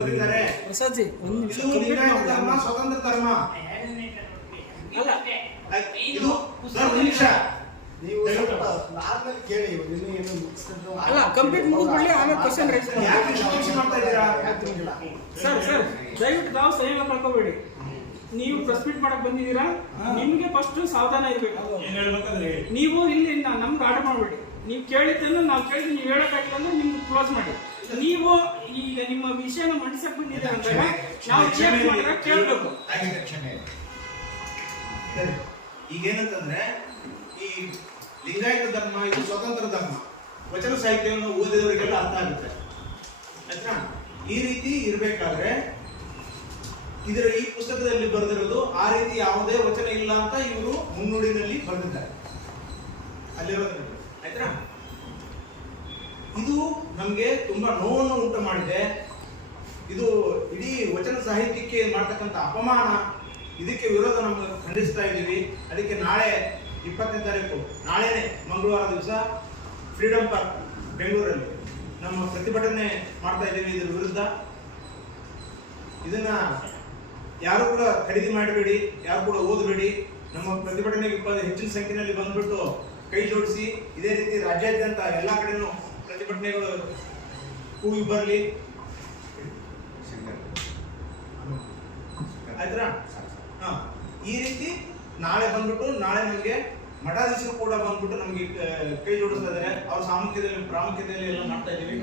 Prasad G ಇದು ಲಿಂಗಾಯತ ಧರ್ಮ ಸ್ವತಂತ್ರ ಧರ್ಮ ಅಲ್ಲ ಇದು ನಿಮಿಷ ನೀವು ನಾರ್ಮಲ್ ಕೇಳಿ ಏನು ಅಲ್ಲ ಕಂಪ್ಲೀಟ್ ಮುಗಿದ್ಬಿಡ್ಲಿ ಆಮೇಲೆ ಕ್ವಶನ್ ರೈಸ್ ಮಾಡಿ. ಯಾಕೆ ವಿಶ್ಲೇಷಣೆ ಮಾಡ್ತಾ ಇದ್ದೀರಾ? ಸರ್ ದಯವಿಟ್ಟು ತಾವು ಸಹಿನ ಕಳ್ಕೊಬೇಡಿ. ನೀವು ಪ್ರೆಸ್ ಮೀಟ್ ಮಾಡಕ್ ಬಂದಿದ್ದೀರಾ, ನಿಮ್ಗೆ ಫಸ್ಟ್ ಸಾವಧಾನ ಇರ್ಬೇಕು. ನೀವು ಇಲ್ಲಿ ನಮ್ಗೆ ಆರ್ಡರ್ ಮಾಡಬೇಡಿ. ನೀವು ಕೇಳಿದ್ದನ್ನು ನಾವು ಕೇಳಿದ್ ನೀವು ಹೇಳಕ್ಕಾಗಿಲ್ಲ ಅಂದ್ರೆ ನಿಮ್ಗೆ ಕ್ಲೋಸ್ ಮಾಡಿ. ನೀವು ಈಗ ನಿಮ್ಮ ವಿಷಯನ ಮಂಡಿಸಕ್ ಬಂದಿದ್ದೀರ ಅಂದಾಗ ನಾವು ಚೇಂಜ್ ಮಾಡಿದ್ರೆ ಕೇಳಬೇಕು. ಈಗೇನಂತಂದ್ರೆ ಈ ಲಿಂಗಾಯತ ಧರ್ಮ ಇದು ಸ್ವತಂತ್ರ ಧರ್ಮ, ವಚನ ಸಾಹಿತ್ಯವನ್ನು ಓದಿದವರಿಗೆಲ್ಲ ಅರ್ಥ ಆಗುತ್ತೆ ಆಯ್ತಾ. ಈ ರೀತಿ ಇರ್ಬೇಕಾದ್ರೆ ಈ ಪುಸ್ತಕದಲ್ಲಿ ಬರೆದಿರೋದು ಆ ರೀತಿ ಯಾವುದೇ ವಚನ ಇಲ್ಲ ಅಂತ ಇವರು ಮುನ್ನುಡಿನಲ್ಲಿ ಬರೆದಿದ್ದಾರೆ ಅಲ್ಲಿರೋದ್ರಲ್ಲಿ ಆಯ್ತಾ. ಇದು ನಮ್ಗೆ ತುಂಬಾ ನೋವನ್ನು ಉಂಟು ಮಾಡಿದೆ. ಇದು ಇಡೀ ವಚನ ಸಾಹಿತ್ಯಕ್ಕೆ ಮಾಡ್ತಕ್ಕಂಥ ಅಪಮಾನ. ಇದಕ್ಕೆ ವಿರೋಧ ನಮ್ಗೆ ಖಂಡಿಸ್ತಾ ಇದ್ದೀವಿ. ಅದಕ್ಕೆ ನಾಳೆ 20ನೇ ತಾರೀಕು ನಾಳೆನೆ ಮಂಗಳವಾರ ದಿವಸ ಫ್ರೀಡಂ ಪಾರ್ಕ್ ಬೆಂಗಳೂರಲ್ಲಿ ನಮ್ಮ ಪ್ರತಿಭಟನೆ ಮಾಡ್ತಾ ಇದ್ದೀವಿ ಇದ್ರ ವಿರುದ್ಧ. ಇದನ್ನ ಯಾರು ಕೂಡ ಖರೀದಿ ಮಾಡಬೇಡಿ, ಯಾರು ಕೂಡ ಓದಬೇಡಿ. ನಮ್ಮ ಪ್ರತಿಭಟನೆಗೆ ಹೆಚ್ಚಿನ ಸಂಖ್ಯೆಯಲ್ಲಿ ಬಂದ್ಬಿಟ್ಟು ಕೈ ಜೋಡಿಸಿ ಇದೇ ರೀತಿ ರಾಜ್ಯಾದ್ಯಂತ ಎಲ್ಲಾ ಕಡೆನೂ ಪ್ರತಿಭಟನೆಗಳು ಕೂಗಿ ಬರಲಿ ಆಯ್ತಾ. ಈ ರೀತಿ ನಾಳೆ ಬಂದ್ಬಿಟ್ಟು ನಾಳೆ ನಮಗೆ ಮಠಾಧೀಶರು ಕೂಡ ಬಂದ್ಬಿಟ್ಟು ನಮಗೆ ಕೈ ಜೋಡಿಸ್ತಾ ಇದ್ದಾರೆ. ಅವ್ರ ಪ್ರಾಮುಖ್ಯತೆಯಲ್ಲಿ ಎಲ್ಲ ಮಾಡ್ತಾ ಇದ್ದೀವಿ.